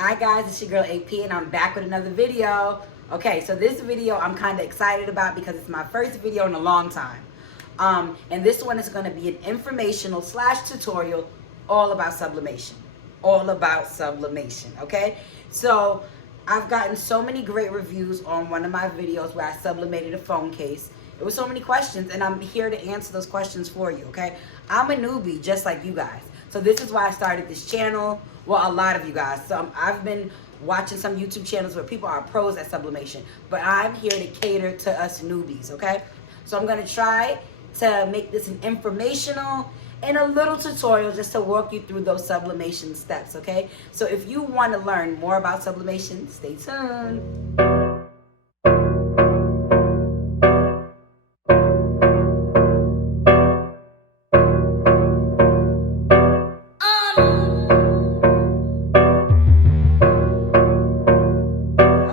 Hi guys, it's your girl AP and I'm back with another video. Okay, so this video I'm kind of excited about because it's my first video in a long time. And this one is going to be an informational / tutorial all about sublimation. All about sublimation, okay? So I've gotten so many great reviews on one of my videos where I sublimated a phone case. It was so many questions and I'm here to answer those questions for you, okay? I'm a newbie just like you guys. So this is why I started this channel. Well, a lot of you guys. So I've been watching some YouTube channels where people are pros at sublimation, but I'm here to cater to us newbies, okay? So I'm gonna try to make this an informational and a little tutorial just to walk you through those sublimation steps, okay? So if you want to learn more about sublimation, stay tuned.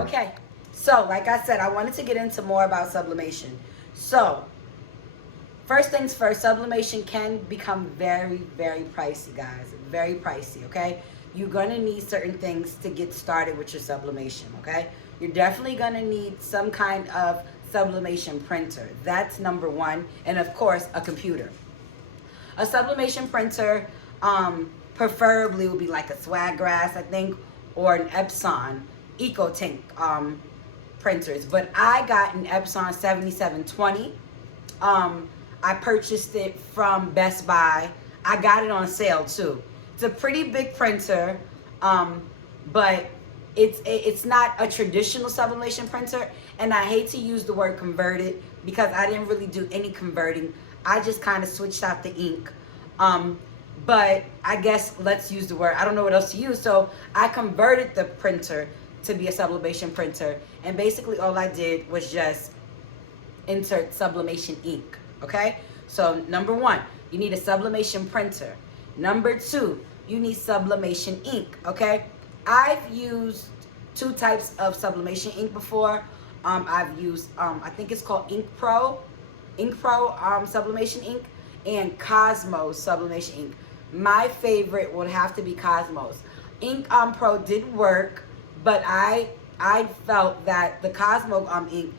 Okay, so like I said, I wanted to get into more about sublimation. So first things first, sublimation can become very, very pricey, guys. Very pricey, okay? You're going to need certain things to get started with your sublimation, okay? You're definitely going to need some kind of sublimation printer. That's number one. And of course, a computer. A sublimation printer preferably would be like a Swaggrass, I think, or an Epson EcoTink printers. But I got an Epson 7720. I purchased it from Best Buy. I got it on sale too. It's a pretty big printer, but it's not a traditional sublimation printer. And I hate to use the word converted because I didn't really do any converting. I just kind of switched out the ink. But I guess let's use the word. I don't know what else to use. So I converted the printer to be a sublimation printer. And basically all I did was just insert sublimation ink. Okay, so number one, you need a sublimation printer. Number two, you need sublimation ink. Okay, I've used two types of sublimation ink before. I've used I think it's called Ink Pro sublimation ink, and Cosmos sublimation ink. My favorite would have to be Cosmos. Ink Pro did work, but I felt that the Cosmos ink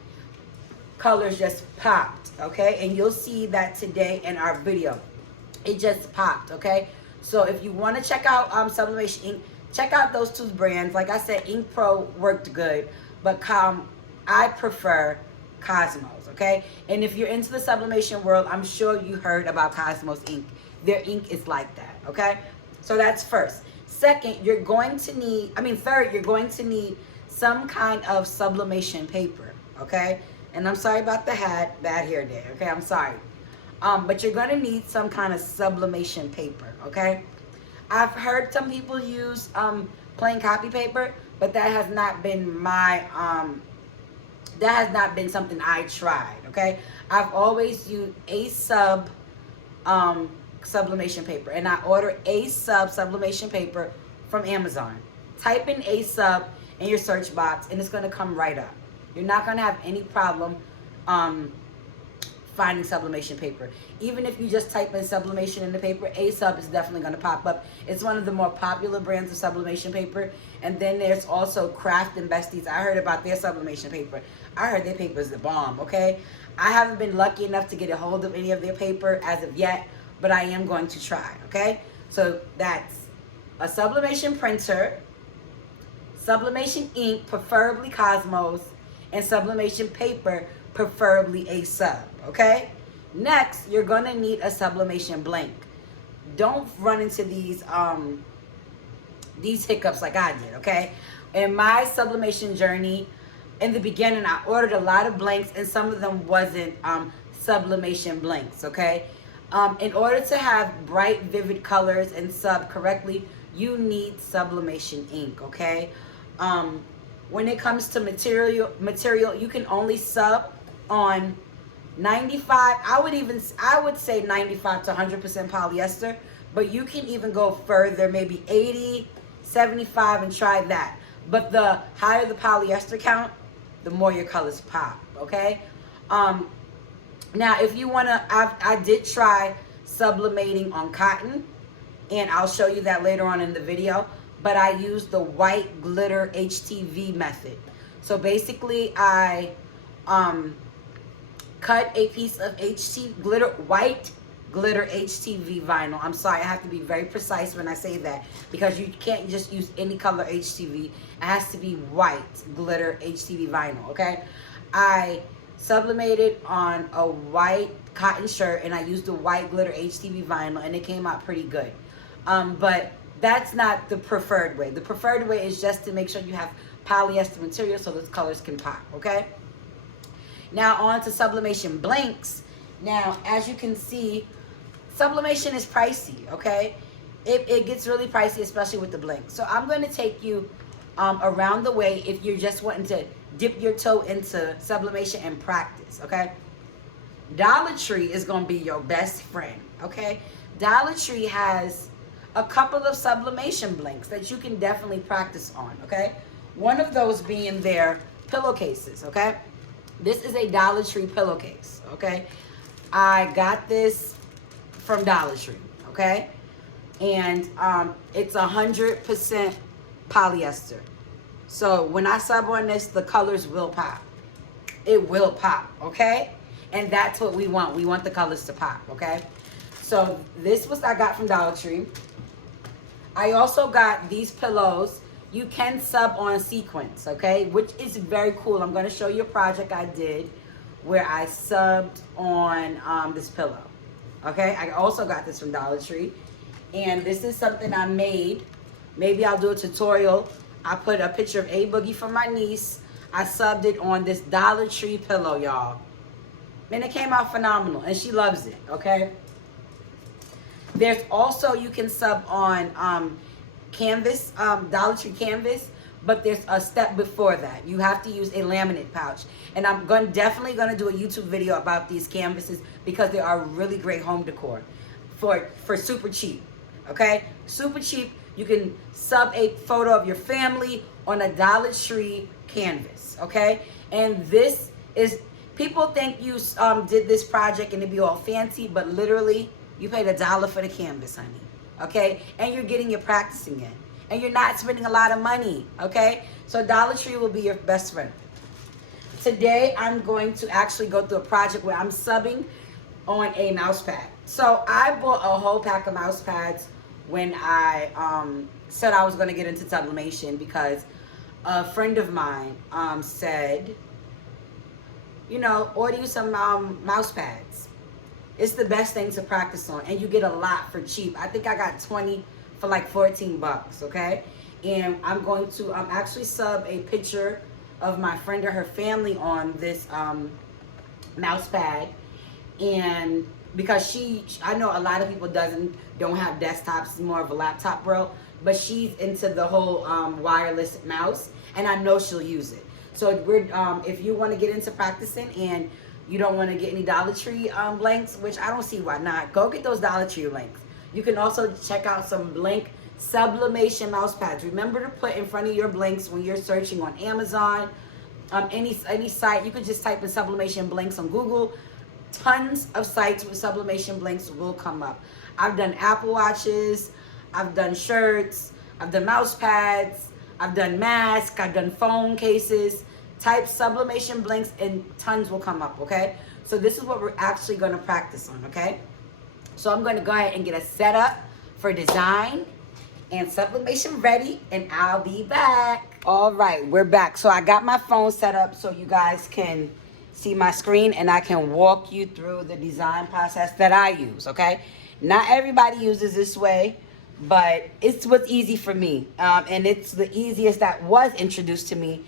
colors just popped, okay? And you'll see that today in our video. It just popped, okay? So if you want to check out sublimation ink, check out those two brands. Like I said, Ink Pro worked good, but I prefer Cosmos, okay? And if you're into the sublimation world, I'm sure you heard about Cosmos ink. Their ink is like that, okay? So that's first. Second, you're going to need, third, you're going to need some kind of sublimation paper, okay? And I'm sorry about the bad hair there, okay? I'm sorry. But you're going to need some kind of sublimation paper, okay? I've heard some people use plain copy paper, but that has not been my, that has not been something I tried, okay? I've always used A-Sub sublimation paper, and I order A-Sub sublimation paper from Amazon. Type in A-Sub in your search box, and it's going to come right up. You're not going to have any problem finding sublimation paper. Even if you just type in sublimation in the paper, A-Sub is definitely going to pop up. It's one of the more popular brands of sublimation paper. And then there's also Craft and Besties. I heard about their sublimation paper. I heard their paper is the bomb, okay? I haven't been lucky enough to get a hold of any of their paper as of yet, but I am going to try, okay? So that's a sublimation printer, sublimation ink, preferably Cosmos, and sublimation paper, preferably A-Sub, okay? Next, you're gonna need a sublimation blank. Don't run into these hiccups like I did, okay? In my sublimation journey, in the beginning, I ordered a lot of blanks, and some of them wasn't sublimation blanks, okay? In order to have bright, vivid colors and sub correctly, you need sublimation ink, okay? When it comes to material, you can only sub on 95, I would say 95 to 100% polyester, but you can even go further, maybe 80, 75, and try that. But the higher the polyester count, the more your colors pop, okay? Now, if you want to, I did try sublimating on cotton, and I'll show you that later on in the video. but I used the white glitter HTV method. So basically I cut a piece of white glitter HTV vinyl. I'm sorry, I have to be very precise when I say that, because you can't just use any color HTV. It has to be white glitter HTV vinyl, okay? I sublimated on a white cotton shirt, and I used the white glitter HTV vinyl, and it came out pretty good. But that's not the preferred way. The preferred way is just to make sure you have polyester material so those colors can pop, okay? Now on to sublimation blanks. Now, as you can see, sublimation is pricey, okay? It gets really pricey, especially with the blanks. So I'm going to take you around the way if you're just wanting to dip your toe into sublimation and practice, okay? Dollar Tree is going to be your best friend, okay? Dollar Tree has a couple of sublimation blanks that you can definitely practice on, okay? One of those being their pillowcases, okay? This is a Dollar Tree pillowcase, okay? I got this from Dollar Tree, okay? And it's 100% polyester. So when I sub on this, the colors will pop. It will pop, okay? And that's what we want. We want the colors to pop, okay? So this was I got from Dollar Tree. I also got these pillows. You can sub on sequins, okay? Which is very cool. I'm going to show you a project I did where I subbed on this pillow, okay? I also got this from Dollar Tree. And this is something I made. Maybe I'll do a tutorial. I put a picture of A Boogie from my niece. I subbed it on this Dollar Tree pillow, y'all. And it came out phenomenal, and she loves it, okay? There's also, you can sub on canvas, Dollar Tree canvas, but there's a step before that. You have to use a laminate pouch. And I'm definitely going to do a YouTube video about these canvases because they are really great home decor for super cheap, okay? Super cheap. You can sub a photo of your family on a Dollar Tree canvas, okay? And this is, people think you did this project and it'd be all fancy, but literally, you paid $1 for the canvas, honey, okay? And you're getting your practicing in. And you're not spending a lot of money, okay? So Dollar Tree will be your best friend. Today, I'm going to actually go through a project where I'm subbing on a mouse pad. So I bought a whole pack of mouse pads when I said I was going to get into sublimation because a friend of mine said, you know, order you some mouse pads. It's the best thing to practice on, and you get a lot for cheap. I think I got 20 for like 14 bucks, okay? And I'm going to actually sub a picture of my friend or her family on this mouse pad. And because I know a lot of people don't have desktops, it's more of a laptop bro, but she's into the whole wireless mouse, and I know she'll use it. So if you want to get into practicing and you don't want to get any Dollar Tree blanks, which I don't see why not, go get those Dollar Tree blanks. You can also check out some blank sublimation mouse pads. Remember to put in front of your blanks when you're searching on Amazon, any site. You could just type in sublimation blanks on Google. Tons of sites with sublimation blanks will come up. I've done Apple Watches, I've done shirts, I've done mouse pads, I've done masks, I've done phone cases. Type sublimation blanks and tons will come up, okay? So this is what we're actually going to practice on, okay? So I'm going to go ahead and get a setup for design and sublimation ready, and I'll be back. All right, we're back. So I got my phone set up so you guys can see my screen and I can walk you through the design process that I use, okay? Not everybody uses this way, but it's what's easy for me. And it's the easiest that was introduced to me.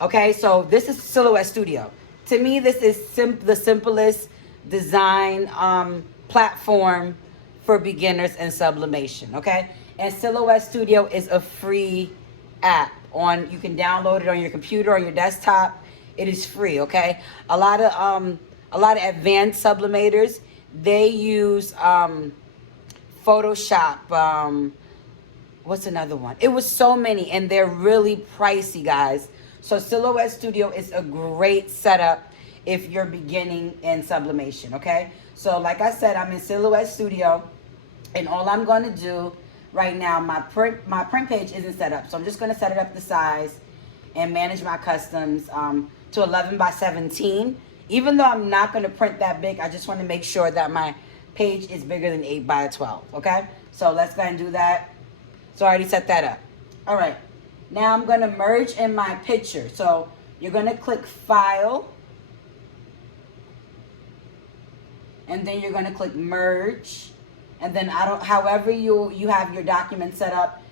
Okay, so this is Silhouette Studio. To me, this is the simplest design platform for beginners and sublimation, okay? And Silhouette Studio is a free app. You can download it on your computer or your desktop. It is free, okay? A lot of advanced sublimators, they use Photoshop. What's another one? It was so many, and they're really pricey, guys. So Silhouette Studio is a great setup if you're beginning in sublimation, okay? So like I said, I'm in Silhouette Studio, and all I'm going to do, right now my print page isn't set up. So I'm just going to set it up the size and manage my customs to 11 by 17. Even though I'm not going to print that big, I just want to make sure that my page is bigger than 8 by 12. Okay, so let's go ahead and do that. So I already set that up. All right, now I'm going to merge in my picture. So you're going to click File, and then you're going to click Merge, and then however you have your document set up.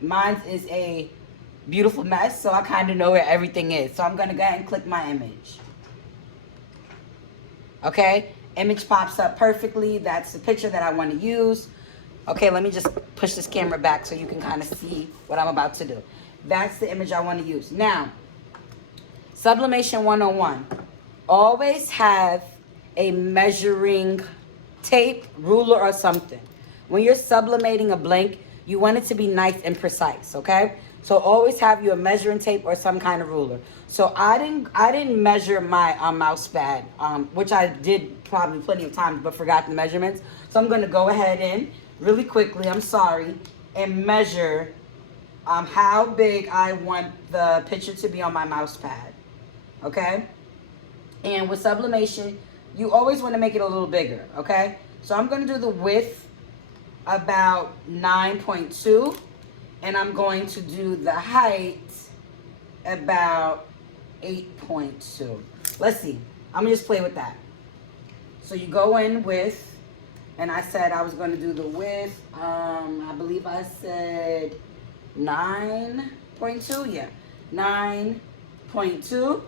Mine is a beautiful mess, so I kind of know where everything is. So I'm going to go ahead and click my image. Okay, image pops up perfectly. That's the picture that I want to use. Okay, let me just push this camera back so you can kind of see what I'm about to do. That's the image I want to use. Now, Sublimation 101. Always have a measuring tape, ruler, or something. When you're sublimating a blank, you want it to be nice and precise, okay? So always have your measuring tape or some kind of ruler. So I didn't measure my mouse pad, which I did probably plenty of times, but forgot the measurements. So I'm going to go ahead and really quickly, I'm sorry, and measure how big I want the picture to be on my mouse pad, okay? And with sublimation, you always want to make it a little bigger, okay? So I'm going to do the width about 9.2, and I'm going to do the height about 8.2. Let's see. I'm going to just play with that. So you go in with, and I said I was going to do the width, I believe I said 9.2, yeah, 9.2.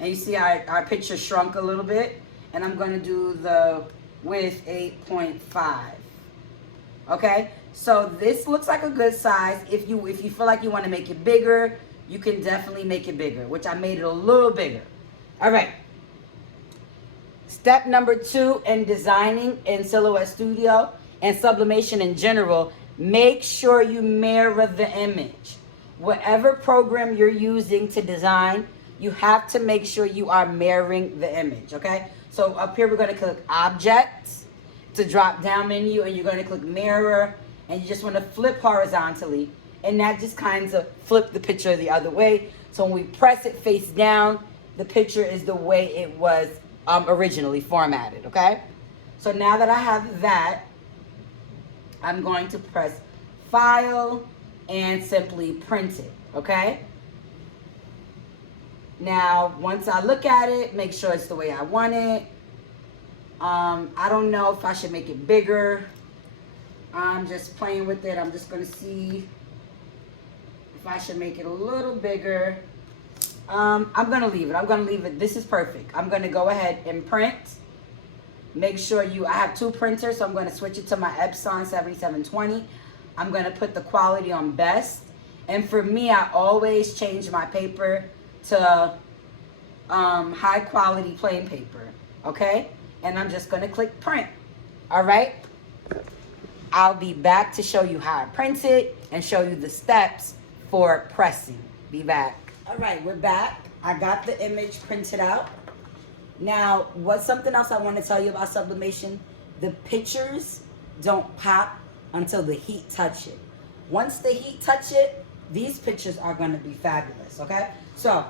And you see our picture shrunk a little bit. And I'm going to do the width 8.5. Okay? So this looks like a good size. If you feel like you want to make it bigger, you can definitely make it bigger, which I made it a little bigger. All right. Step number 2 in designing in Silhouette Studio and sublimation in general, make sure you mirror the image. Whatever program you're using to design, you have to make sure you are mirroring the image, okay? So up here, we're going to click Object to drop down menu, and you're going to click Mirror, and you just want to flip horizontally, and that just kind of flip the picture the other way. So when we press it face down, the picture is the way it was originally formatted, okay? So now that I have that, I'm going to press File and simply print it, okay? Now, once I look at it, make sure it's the way I want it. I don't know if I should make it bigger. I'm just playing with it. I'm just going to see if I should make it a little bigger. I'm going to leave it. I'm going to leave it. This is perfect. I'm going to go ahead and print. Make sure I have 2 printers, so I'm going to switch it to my Epson 7720. I'm going to put the quality on best. And for me, I always change my paper to high quality plain paper, okay? And I'm just gonna click print, all right? I'll be back to show you how I print it and show you the steps for pressing. Be back. All right, we're back. I got the image printed out. Now, what's something else I want to tell you about sublimation? The pictures don't pop until the heat touch it. Once the heat touch it, these pictures are going to be fabulous, okay? So,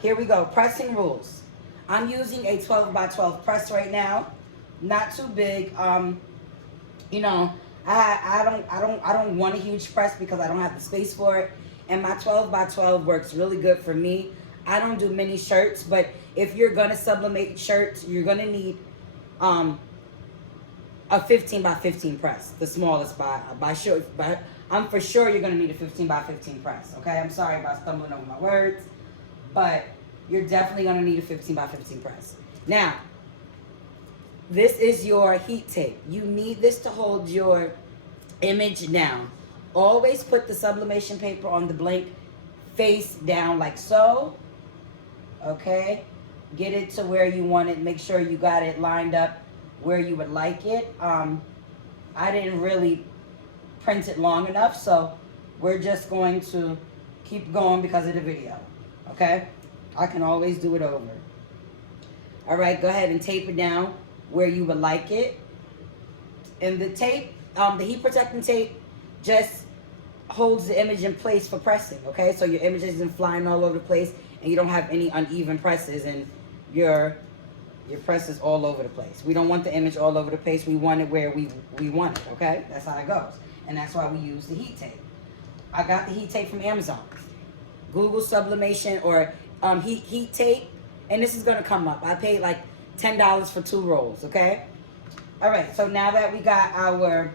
here we go. Pressing rules. I'm using a 12 by 12 press right now. Not too big. You know, I don't want a huge press because I don't have the space for it. And my 12 by 12 works really good for me. I don't do many shirts, but if you're gonna sublimate shirts, you're gonna need a 15 by 15 press, the smallest I'm for sure you're gonna need a 15 by 15 press. Okay, I'm sorry about stumbling over my words, but you're definitely gonna need a 15 by 15 press. Now, this is your heat tape. You need this to hold your image down. Always put the sublimation paper on the blank face down like so. Okay, get it to where you want it. Make sure you got it lined up where you would like it. I didn't really print it long enough, so we're just going to keep going because of the video. Okay, I can always do it over. All right, go ahead and tape it down where you would like it. And the tape, the heat protecting tape, just holds the image in place for pressing, okay? So your image isn't flying all over the place and you don't have any uneven presses and your press is all over the place. We don't want the image all over the place. We want it where we want it, okay? That's how it goes. And that's why we use the heat tape. I got the heat tape from Amazon. Google Sublimation or heat tape, and this is gonna come up. I paid like $10 for 2 rolls, okay? All right, so now that we got our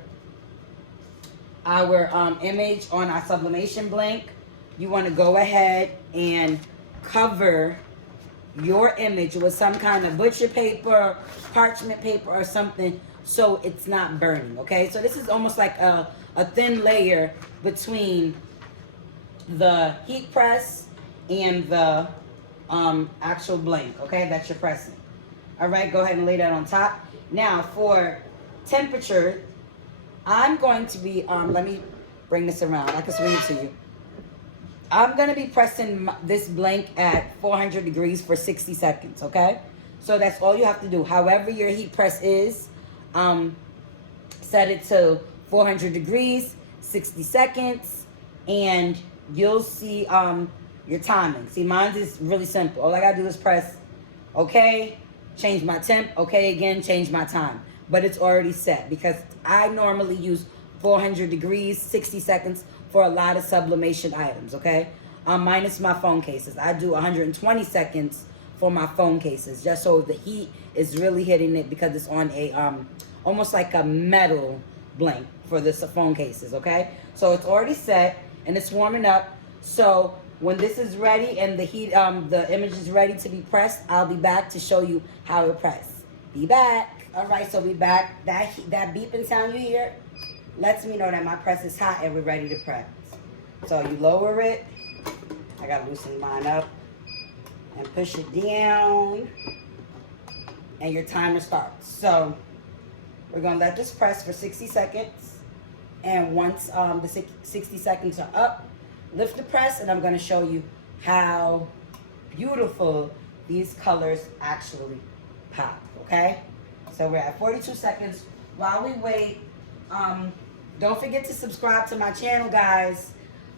image on our sublimation blank, you wanna go ahead and cover your image with some kind of butcher paper, parchment paper, or something so it's not burning, okay? So this is almost like a thin layer between the heat press and the actual blank, okay, that you're pressing. All right, go ahead and lay that on top. Now for temperature, I'm going to be, let me bring this around, I can swing it to you. I'm going to be pressing this blank at 400 degrees for 60 seconds, okay? So that's all you have to do. However your heat press is, set it to 400 degrees, 60 seconds, and you'll see your timing. See, mine is really simple. All I got to do is press okay, change my temp, okay again, change my time. But it's already set because I normally use 400 degrees, 60 seconds for a lot of sublimation items, okay? Minus my phone cases. I do 120 seconds for my phone cases, just so the heat is really hitting it because it's on a, almost like a metal blank for the phone cases, okay? So it's already set and it's warming up. So when this is ready and the heat, the image is ready to be pressed, I'll be back to show you how to press. Be back. All right, so we back. That beeping sound you hear lets me know that my press is hot and we're ready to press. So you lower it. I gotta loosen mine up and push it down, and your timer starts. So we're gonna let this press for 60 seconds, and once the 60 seconds are up, lift the press, and I'm gonna show you how beautiful these colors actually pop, okay? So we're at 42 seconds. While we wait, don't forget to subscribe to my channel, guys.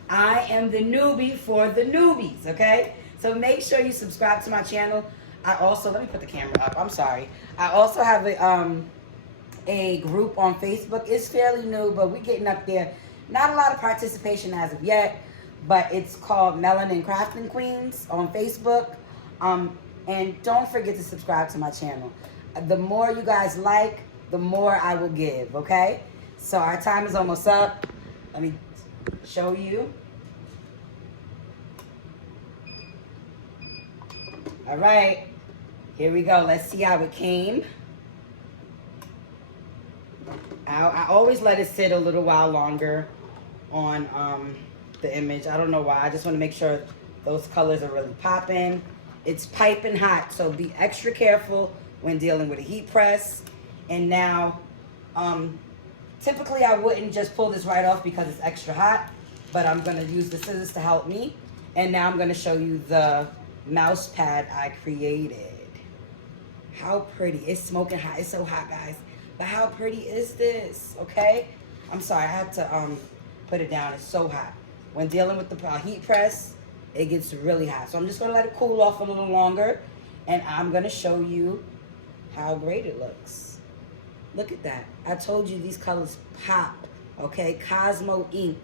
I am the newbie for the newbies, okay? So make sure you subscribe to my channel. I also, let me put the camera up, I'm sorry. I also have a group on Facebook. It's fairly new, but we're getting up there. Not a lot of participation as of yet, but it's called Melanin Crafting Queens on Facebook. And don't forget to subscribe to my channel. The more you guys like, the more I will give, okay? So our time is almost up. Let me show you. All right, here we go. Let's see how it came. I always let it sit a little while longer on the image. I don't know why. I just want to make sure those colors are really popping. It's piping hot, so be extra careful when dealing with a heat press. And now, typically I wouldn't just pull this right off because it's extra hot, but I'm gonna use the scissors to help me. And now I'm gonna show you the mouse pad I created. How pretty. It's smoking hot. It's so hot, guys. But how pretty is this, okay? I'm sorry, I had to put it down. It's so hot. When dealing with the heat press, it gets really hot. So I'm just gonna let it cool off a little longer, and I'm gonna show you how great it looks. Look at that. I told you these colors pop, okay? Cosmo ink.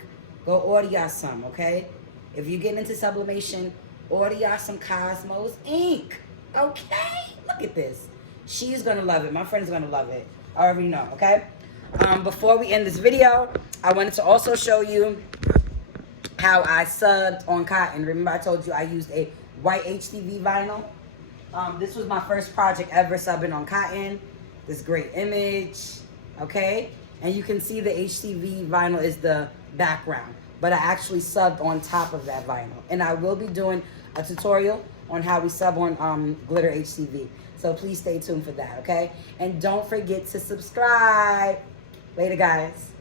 Go order y'all some, okay? If you get into sublimation, order y'all some Cosmos ink, okay? Look at this. She's gonna love it. My friend's gonna love it. I already know, okay? Before we end this video, I wanted to also show you how I subbed on cotton. Remember I told you I used a white HTV vinyl? This was my first project ever subbing on cotton. This great image, okay? And you can see the HTV vinyl is the background, but I actually subbed on top of that vinyl. And I will be doing a tutorial on how we sub on glitter HTV. So please stay tuned for that, okay? And don't forget to subscribe. Later, guys.